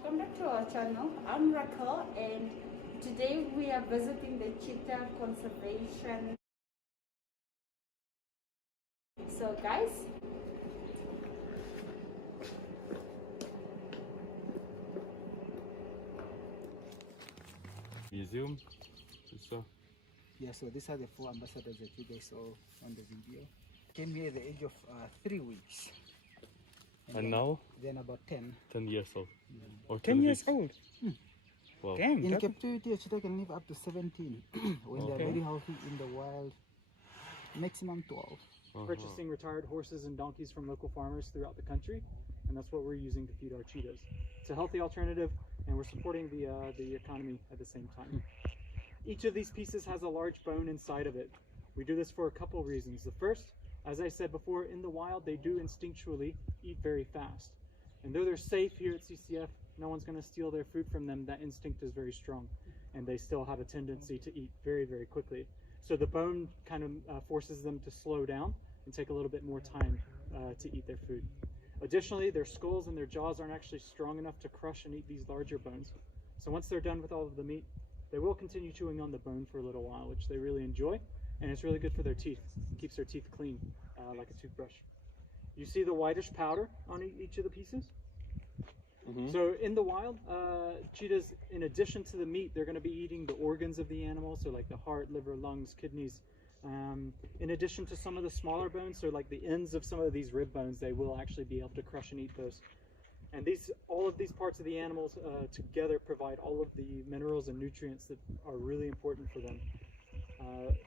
welcome back to our channel. I'm Raquel and today we are visiting the cheetah conservation. So guys, museum. So yeah, so these are the 4 ambassadors that you guys saw on the video. Came here at the age of 3 weeks. And now? Then about 10. 10 years old. Or 10 years weeks. old? Wow. Damn, In captivity, a cheetah can live up to 17. When they're very healthy in the wild, maximum 12. Purchasing retired horses and donkeys from local farmers throughout the country, and that's what we're using to feed our cheetahs. It's a healthy alternative, and we're supporting the economy at the same time. Each of these pieces has a large bone inside of it. We do this for a couple reasons. The first, as I said before, in the wild they do instinctually eat very fast. And though they're safe here at CCF, no one's going to steal their food from them. That instinct is very strong, and they still have a tendency to eat very, very quickly. So the bone kind of forces them to slow down and take a little bit more time to eat their food. Additionally, their skulls and their jaws aren't actually strong enough to crush and eat these larger bones. So once they're done with all of the meat, they will continue chewing on the bone for a little while, which they really enjoy, and it's really good for their teeth. It keeps their teeth clean, like a toothbrush. You see the whitish powder on each of the pieces? So in the wild, cheetahs, in addition to the meat, they're going to be eating the organs of the animal, so like the heart, liver, lungs, kidneys. In addition to some of the smaller bones, so like the ends of some of these rib bones, they will actually be able to crush and eat those. And all of these parts of the animals together provide all of the minerals and nutrients that are really important for them.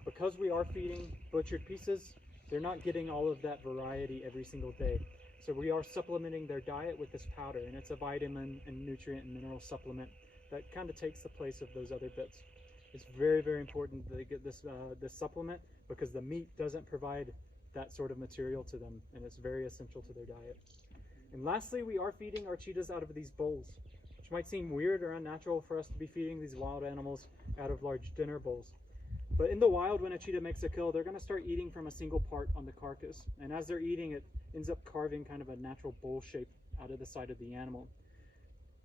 Because we are feeding butchered pieces, they're not getting all of that variety every single day. So we are supplementing their diet with this powder, and it's a vitamin and nutrient and mineral supplement that kind of takes the place of those other bits. It's very, very important that they get this supplement because the meat doesn't provide that sort of material to them, and it's very essential to their diet. And lastly, we are feeding our cheetahs out of these bowls, which might seem weird or unnatural for us to be feeding these wild animals out of large dinner bowls. But in the wild, when a cheetah makes a kill, they're going to start eating from a single part on the carcass. And as they're eating, it ends up carving kind of a natural bowl shape out of the side of the animal.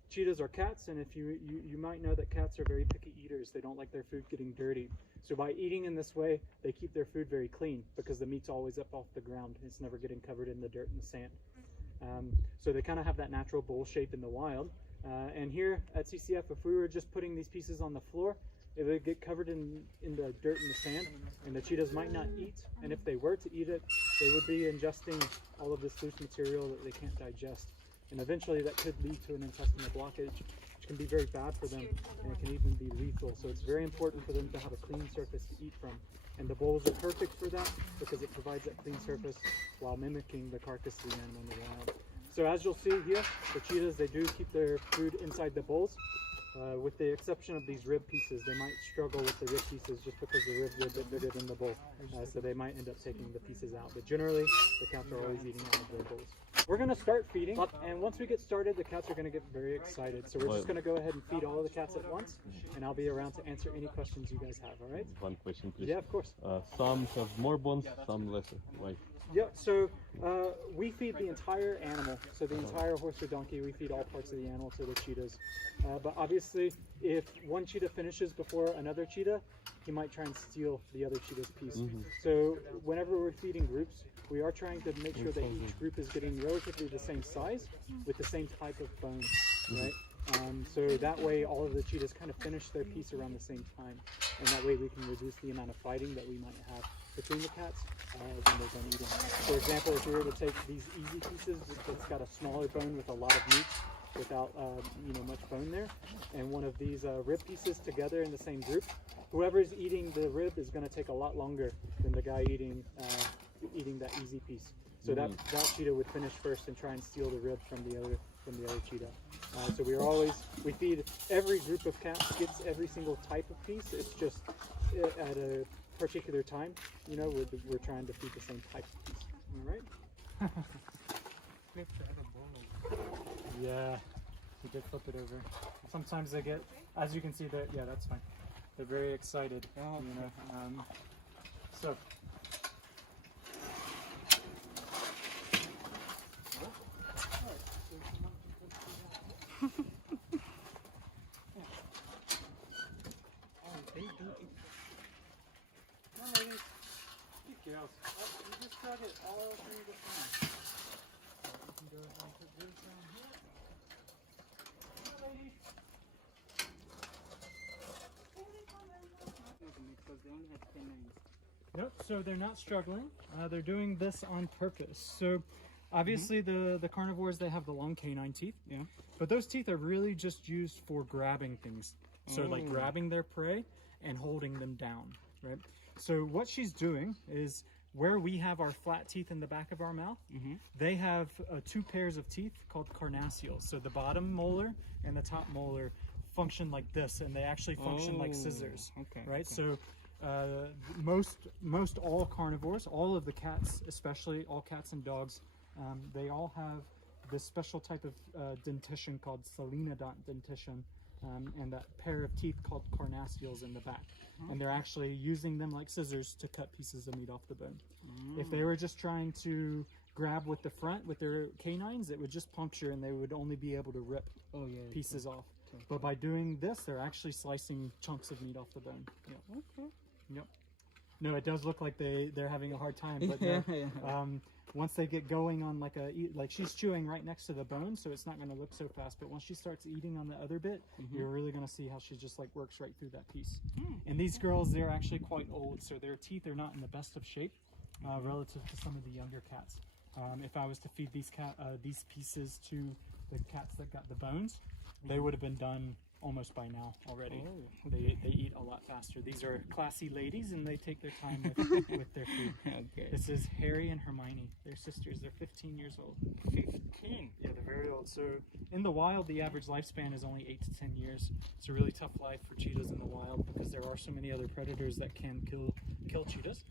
Cheetahs are cats, and if you might know that cats are very picky eaters. They don't like their food getting dirty. So by eating in this way, they keep their food very clean because the meat's always up off the ground. It's never getting covered in the dirt and the sand. So they kind of have that natural bowl shape in the wild. And here at CCF, if we were just putting these pieces on the floor, it would get covered in the dirt and the sand, and the cheetahs might not eat. And if they were to eat it, they would be ingesting all of this loose material that they can't digest. And eventually that could lead to an intestinal blockage, which can be very bad for them, and it can even be lethal. So it's very important for them to have a clean surface to eat from. And the bowls are perfect for that because it provides that clean surface while mimicking the carcass of the animal in the wild. So as you'll see here, the cheetahs, they do keep their food inside the bowls. With the exception of these rib pieces, they might struggle with the rib pieces just because the ribs are a bit bigger than the bowl. So they might end up taking the pieces out. But generally, the cats are always eating out of their bowls. We're going to start feeding, and once we get started, the cats are going to get very excited. So we're just going to go ahead and feed all of the cats at once, and I'll be around to answer any questions you guys have, all right? One question, please. Yeah, of course. Some have more bones, some lesser. Why? Yeah, so we feed the entire animal, so the entire horse or donkey, we feed all parts of the animal to the cheetahs. But obviously, if one cheetah finishes before another cheetah, he might try and steal the other cheetah's piece. So whenever we're feeding groups, we are trying to make sure that each group is getting relatively the same size with the same type of bone, right? So that way all of the cheetahs kind of finish their piece around the same time, and that way we can reduce the amount of fighting that we might have between the cats when they're done eating. For example, if we were to take these easy pieces that's got a smaller bone with a lot of meat without much bone there, and one of these rib pieces together in the same group, whoever's eating the rib is going to take a lot longer than the guy eating that easy piece. So that cheetah would finish first and try and steal the rib from the other cheetah. So we feed every group of cats gets every single type of piece. It's just at a particular time, we're trying to feed the same type of piece. All right? Yeah, we did flip it over. Sometimes they get, as you can see, that that's fine. They're very excited, so. scales. Oh, you just drag it all through the front. So you can go ahead and put this down here. Here, lady. Because they only have canines. Nope, so they're not struggling. They're doing this on purpose. So obviously the carnivores, they have the long canine teeth. Yeah. But those teeth are really just used for grabbing things. So like grabbing their prey and holding them down, right? So what she's doing is where we have our flat teeth in the back of our mouth, they have two pairs of teeth called carnassials. So the bottom molar and the top molar function like this, and they actually function like scissors, right? So most all carnivores, all of the cats, especially all cats and dogs, they all have this special type of dentition called selenodont dentition, and that pair of teeth called carnassials in the back. And they're actually using them like scissors to cut pieces of meat off the bone. If they were just trying to grab with the front with their canines, it would just puncture and they would only be able to rip pieces off. But by doing this, they're actually slicing chunks of meat off the bone. Yep. No, it does look like they're having a hard time, but no, once they get going on like she's chewing right next to the bone, so it's not going to look so fast. But once she starts eating on the other bit, you're really going to see how she just like works right through that piece. And these girls, they're actually quite old, so their teeth are not in the best of shape relative to some of the younger cats. If I was to feed these pieces to the cats that got the bones, they would have been done almost by now already. They eat a lot faster. These are classy ladies and they take their time with their food. This is Harry and Hermione. They're sisters. They're 15 years old. 15? Yeah, they're very old. So in the wild, the average lifespan is only 8 to 10 years. It's a really tough life for cheetahs in the wild because there are so many other predators that can kill cheetahs.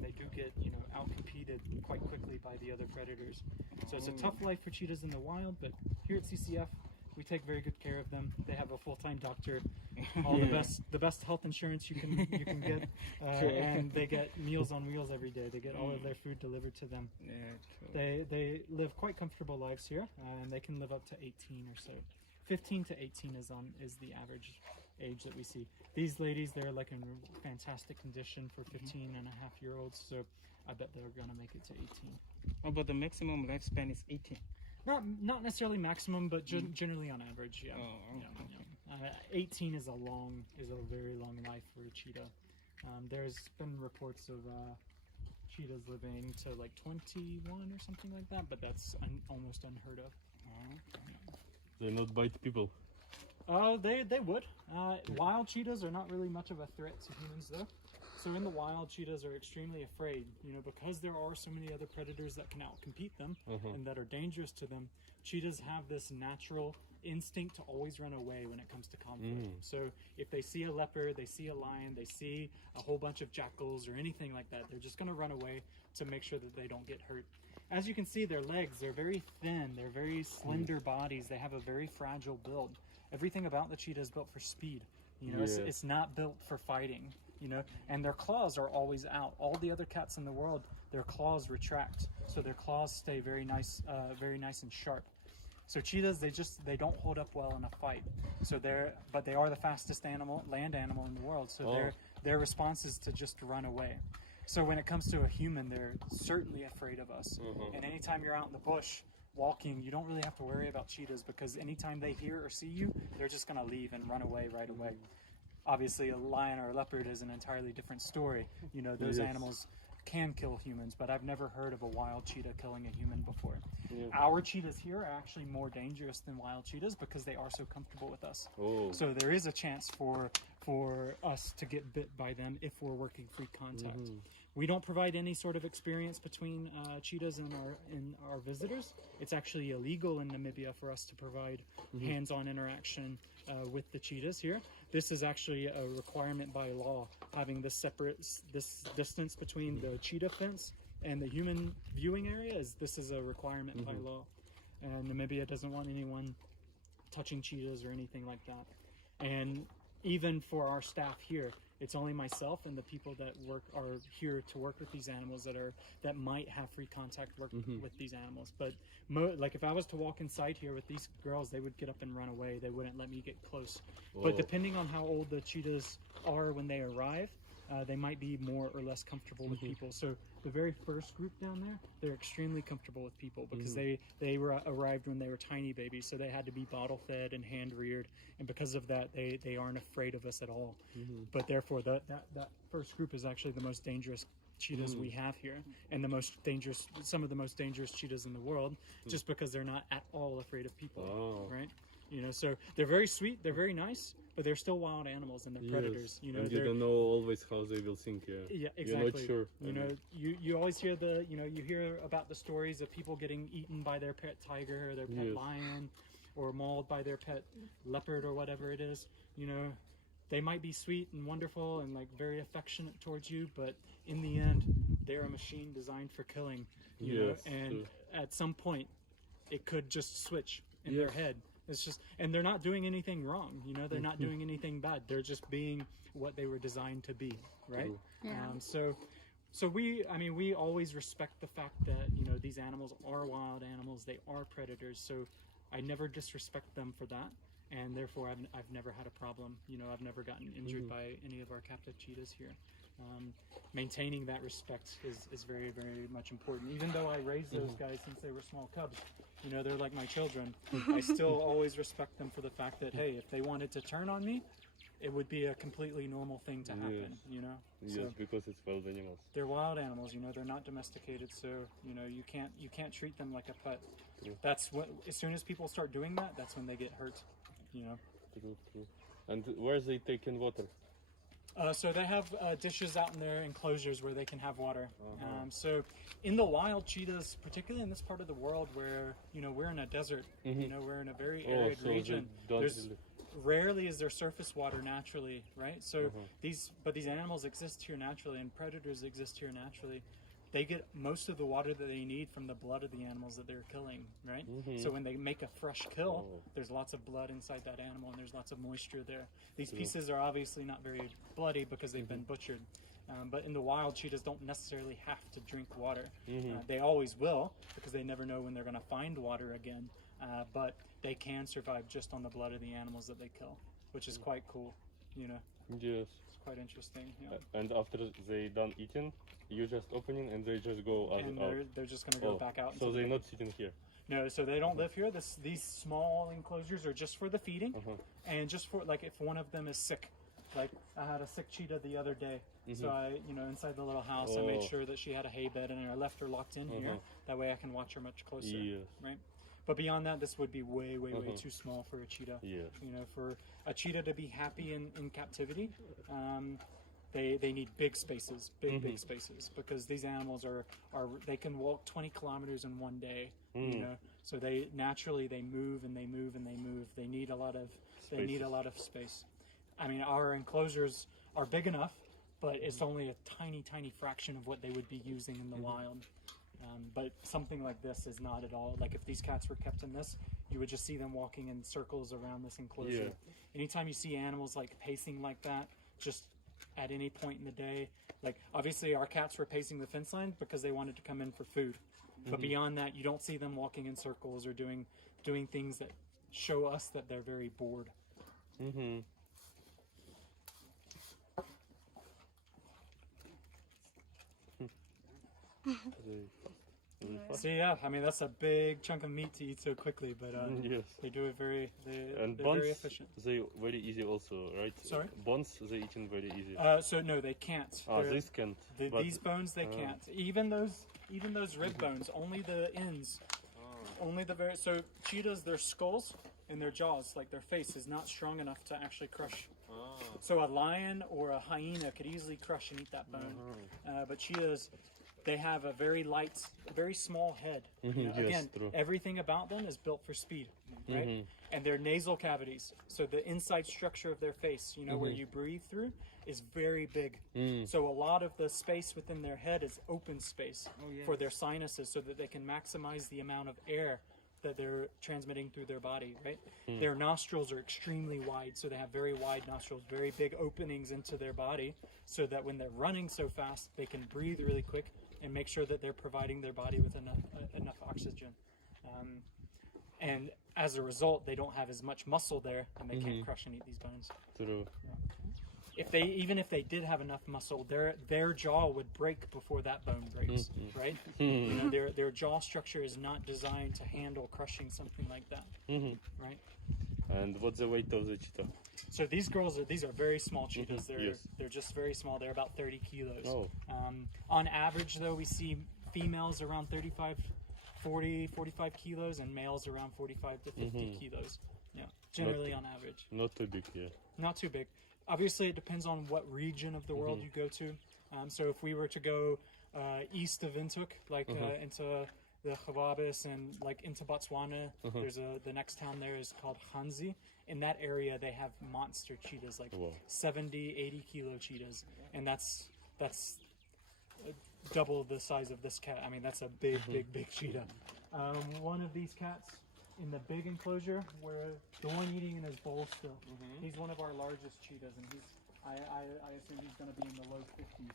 They do get, out-competed quite quickly by the other predators. So it's a tough life for cheetahs in the wild, but here at CCF, we take very good care of them. They have a full-time doctor, all the best health insurance you can get, and they get Meals on Wheels every day. They get all of their food delivered to them. They live quite comfortable lives here, and they can live up to 18 or so. 15 to 18 is the average age that we see. These ladies, they're like in fantastic condition for 15-and-a-half-year-olds, so I bet they're gonna make it to 18. Oh, but the maximum lifespan is 18. Not necessarily maximum, but generally on average, yeah. 18 is a very long life for a cheetah. There's been reports of cheetahs living to like 21 or something like that, but that's almost unheard of. They not bite people. Oh, they would. Wild cheetahs are not really much of a threat to humans, though. So in the wild, cheetahs are extremely afraid, because there are so many other predators that can outcompete them and that are dangerous to them. Cheetahs have this natural instinct to always run away when it comes to conflict. So if they see a leopard, they see a lion, they see a whole bunch of jackals or anything like that, they're just going to run away to make sure that they don't get hurt. As you can see, their legs, they're very thin, they're very slender bodies, they have a very fragile build. Everything about the cheetah is built for speed. It's not built for fighting. And their claws are always out. All the other cats in the world, their claws retract, so their claws stay very nice and sharp. So cheetahs, they don't hold up well in a fight. So but they are the fastest land animal in the world. So their response is to just run away. So when it comes to a human, they're certainly afraid of us. And anytime you're out in the bush walking, you don't really have to worry about cheetahs because anytime they hear or see you, they're just gonna leave and run away right away. Obviously, a lion or a leopard is an entirely different story. Those animals can kill humans, but I've never heard of a wild cheetah killing a human before. Our cheetahs here are actually more dangerous than wild cheetahs because they are so comfortable with us. So there is a chance for us to get bit by them if we're working free contact. We don't provide any sort of experience between cheetahs and our visitors. It's actually illegal in Namibia for us to provide hands-on interaction with the cheetahs here. This is actually a requirement by law, having this distance between the cheetah fence and the human viewing area. This is a requirement by law. And Namibia doesn't want anyone touching cheetahs or anything like that. And even for our staff here, it's only myself and the people that are here to work with these animals that might have free contact work with these animals. But like if I was to walk inside here with these girls, they would get up and run away. They wouldn't let me get close. But depending on how old the cheetahs are when they arrive, they might be more or less comfortable with people. So the very first group down there, they're extremely comfortable with people because they arrived when they were tiny babies, so they had to be bottle fed and hand reared, and because of that, they aren't afraid of us at all. But therefore, that first group is actually the most dangerous cheetahs we have here, and some of the most dangerous cheetahs in the world, just because they're not at all afraid of people, right? You know, so they're very sweet, they're very nice, but they're still wild animals and they're predators. You know, and you don't know always how they will think. Yeah, exactly. You're not sure. You know, you always hear you hear about the stories of people getting eaten by their pet tiger or their pet lion, or mauled by their pet leopard or whatever it is. You know, they might be sweet and wonderful and like very affectionate towards you, but in the end, they're a machine designed for killing. You know, and at some point, it could just switch in their head. It's just, and they're not doing anything wrong, you know, they're not doing anything bad. They're just being what they were designed to be, right? So we always respect the fact that, you know, these animals are wild animals, they are predators. So I never disrespect them for that. And therefore I've never had a problem, you know, I've never gotten injured by any of our captive cheetahs here. Maintaining that respect is very, very much important. Even though I raised those guys since they were small cubs, you know, they're like my children. I still always respect them for the fact that, hey, if they wanted to turn on me, it would be a completely normal thing to happen, you know? Yes, So because it's wild animals. they're wild animals, you know, they're not domesticated, so, you know, you can't treat them like a pet. That's what, as soon as people start doing that, that's when they get hurt, you know? True. And where they take in water? So they have dishes out in their enclosures where they can have water. So in the wild, cheetahs, particularly in this part of the world where, you know, we're in a desert, you know, we're in a very arid region. Rarely is there surface water naturally, right? So these animals exist here naturally, and predators exist here naturally. They get most of the water that they need from the blood of the animals that they're killing, right? So when they make a fresh kill, there's lots of blood inside that animal and there's lots of moisture there. These pieces are obviously not very bloody because they've been butchered. But in the wild, cheetahs don't necessarily have to drink water. They always will, because they never know when they're going to find water again. But they can survive just on the blood of the animals that they kill, which is quite cool, you know? Yes. It's quite interesting. Yeah. And after they done eating, you just opening and they just go out. And they're just going to go back out. So they're not sitting here? No, so they don't live here. These small enclosures are just for the feeding, and just for, like, if one of them is sick. Like, I had a sick cheetah the other day, so I, you know, inside the little house, I made sure that she had a hay bed, and I left her locked in here. That way I can watch her much closer, right? But beyond that, this would be way too small for a cheetah. You know, for a cheetah to be happy in captivity, they need big spaces, big spaces, because these animals they can walk 20 kilometers in one day. You know, so they naturally move and they move and they move. They need a lot of space. I mean, our enclosures are big enough, but it's only a tiny fraction of what they would be using in the wild. But something like this is not at all. Like, if these cats were kept in this, you would just see them walking in circles around this enclosure. Anytime you see animals like pacing like that, just at any point in the day, like, obviously our cats were pacing the fence line because they wanted to come in for food. But beyond that, you don't see them walking in circles or doing things that show us that they're very bored. So yeah, I mean, that's a big chunk of meat to eat so quickly, but they do it they're very efficient. They very easy also, right? Sorry? Bones, they eating very easy. So no, they can't. This can't. These bones, they can't. Even those rib bones, only the ends. Only the very, so cheetahs, their skulls and their jaws, like their face, is not strong enough to actually crush. So a lion or a hyena could easily crush and eat that bone. But cheetahs, they have a very light, very small head. You know, again, everything about them is built for speed, right? And their nasal cavities, so the inside structure of their face, you know, where you breathe through, is very big. So a lot of the space within their head is open space for their sinuses, so that they can maximize the amount of air that they're transmitting through their body, right? Their nostrils are extremely wide, so they have very wide nostrils, very big openings into their body, so that when they're running so fast, they can breathe really quick and make sure that they're providing their body with enough oxygen. And as a result, they don't have as much muscle there, and they can't crush and eat these bones. True. even if they did have enough muscle, their jaw would break before that bone breaks, right? You know, their jaw structure is not designed to handle crushing something like that, right? And what's the weight of the cheetah? So these are very small cheetahs. They're just very small. They're about 30 kilos. Oh. On average, though, we see females around 35, 40, 45 kilos, and males around 45 to 50 kilos. Yeah, generally on average. Not too big, yeah. Not too big. Obviously, it depends on what region of the world you go to. So if we were to go east of Windhoek, like into the Chababis and like into Botswana, there's the next town there is called Hanzi. In that area, they have monster cheetahs, like 70, 80 kilo cheetahs, and that's double the size of this cat. I mean, that's a big cheetah. One of these cats in the big enclosure, where the one eating in his bowl still, he's one of our largest cheetahs, and I assume he's going to be in the low 50s.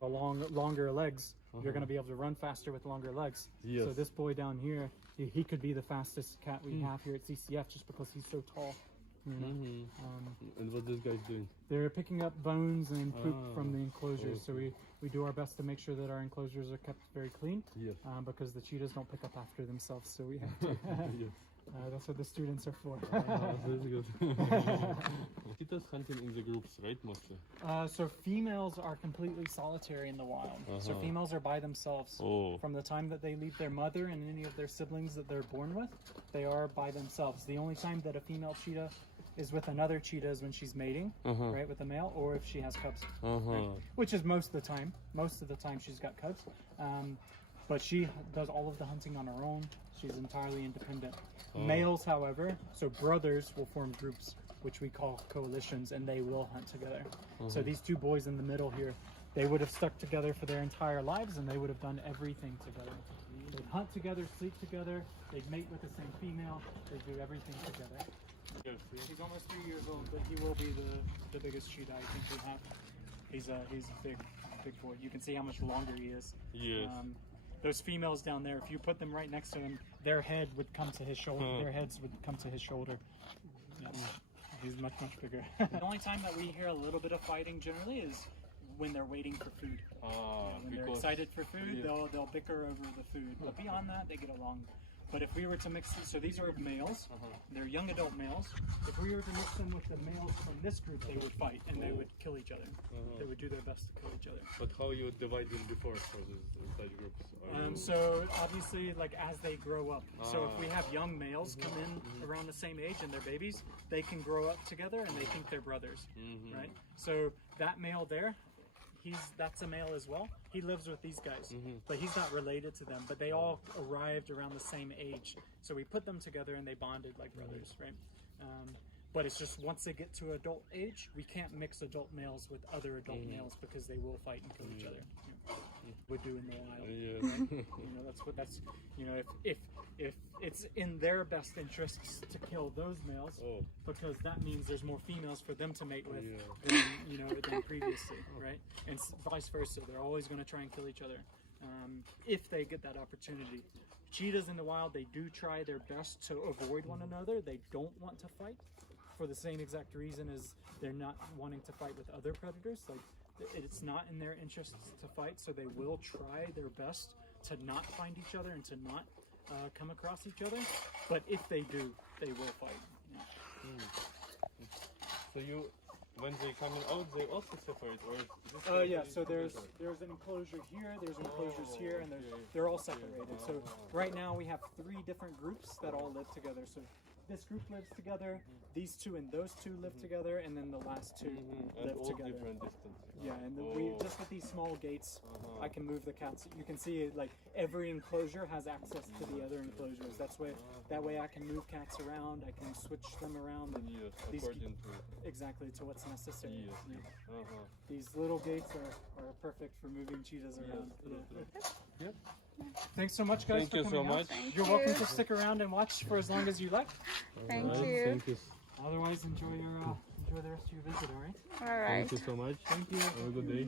The longer legs, you're going to be able to run faster with longer legs. Yes. So this boy down here, he could be the fastest cat we have here at CCF just because he's so tall. You know? And what this guy's doing? They're picking up bones and poop from the enclosures, so we do our best to make sure that our enclosures are kept very clean, because the cheetahs don't pick up after themselves, so we have to. That's what the students are for. That's good. Cheetahs hunting in the groups, right, mostly? So females are completely solitary in the wild. So females are by themselves. From the time that they leave their mother and any of their siblings that they're born with, they are by themselves. The only time that a female cheetah is with another cheetah is when she's mating, right, with a male, or if she has cubs, right? Which is most of the time. Most of the time she's got cubs. But she does all of the hunting on her own. She's entirely independent. Males, however, so brothers will form groups, which we call coalitions, and they will hunt together. So these two boys in the middle here, they would have stuck together for their entire lives, and they would have done everything together. They'd hunt together, sleep together, they'd mate with the same female, they'd do everything together. He's almost 3 years old, but he will be the biggest cheetah I think we have. He's a big boy. You can see how much longer he is. Yes. Those females down there, if you put them right next to him, their head would come to his shoulder. Their heads would come to his shoulder. Yeah. He's much bigger. The only time that we hear a little bit of fighting generally is when they're waiting for food. When they're excited for food, they'll bicker over the food. But beyond that, they get along. But if we were to mix, so these are males, they're young adult males. If we were to mix them with the males from this group, they would fight and they would kill each other. They would do their best to kill each other. But how you divide them before for such groups? So obviously, like as they grow up. So if we have young males come in around the same age and they're babies, they can grow up together and they think they're brothers, right? So that male there, that's a male as well. He lives with these guys, but he's not related to them. But they all arrived around the same age, so we put them together and they bonded like brothers, right? But it's just once they get to adult age, we can't mix adult males with other adult males because they will fight and kill each other. We do in the wild. Right? You know, that's you know, if it's in their best interests to kill those males, because that means there's more females for them to mate with than previously, right? And vice versa. They're always going to try and kill each other if they get that opportunity. Cheetahs in the wild, they do try their best to avoid one another. They don't want to fight for the same exact reason as they're not wanting to fight with other predators. Like, it's not in their interests to fight, so they will try their best to not find each other and to not come across each other. But if they do, they will fight. So when they coming out, they also separate, or yeah. So there's an enclosure here, there's enclosures here, and they're all separated. So right now we have 3 different groups that all live together. So this group lives together, these two and those two live together, and then the last 2 live all together. Different distance. Yeah, and we just with these small gates, I can move the cats. You can see like every enclosure has access to the other enclosures. That way I can move cats around. I can switch them around. And according exactly to what's necessary. Yes. These little gates are perfect for moving cheetahs around. Yep. Thanks so much, guys. Thank you so much. You're welcome to stick around and watch for as long as you like. Thank you. Thank you. Otherwise, enjoy the rest of your visit. All right. All right. Thank you so much. Thank you. Have a good day.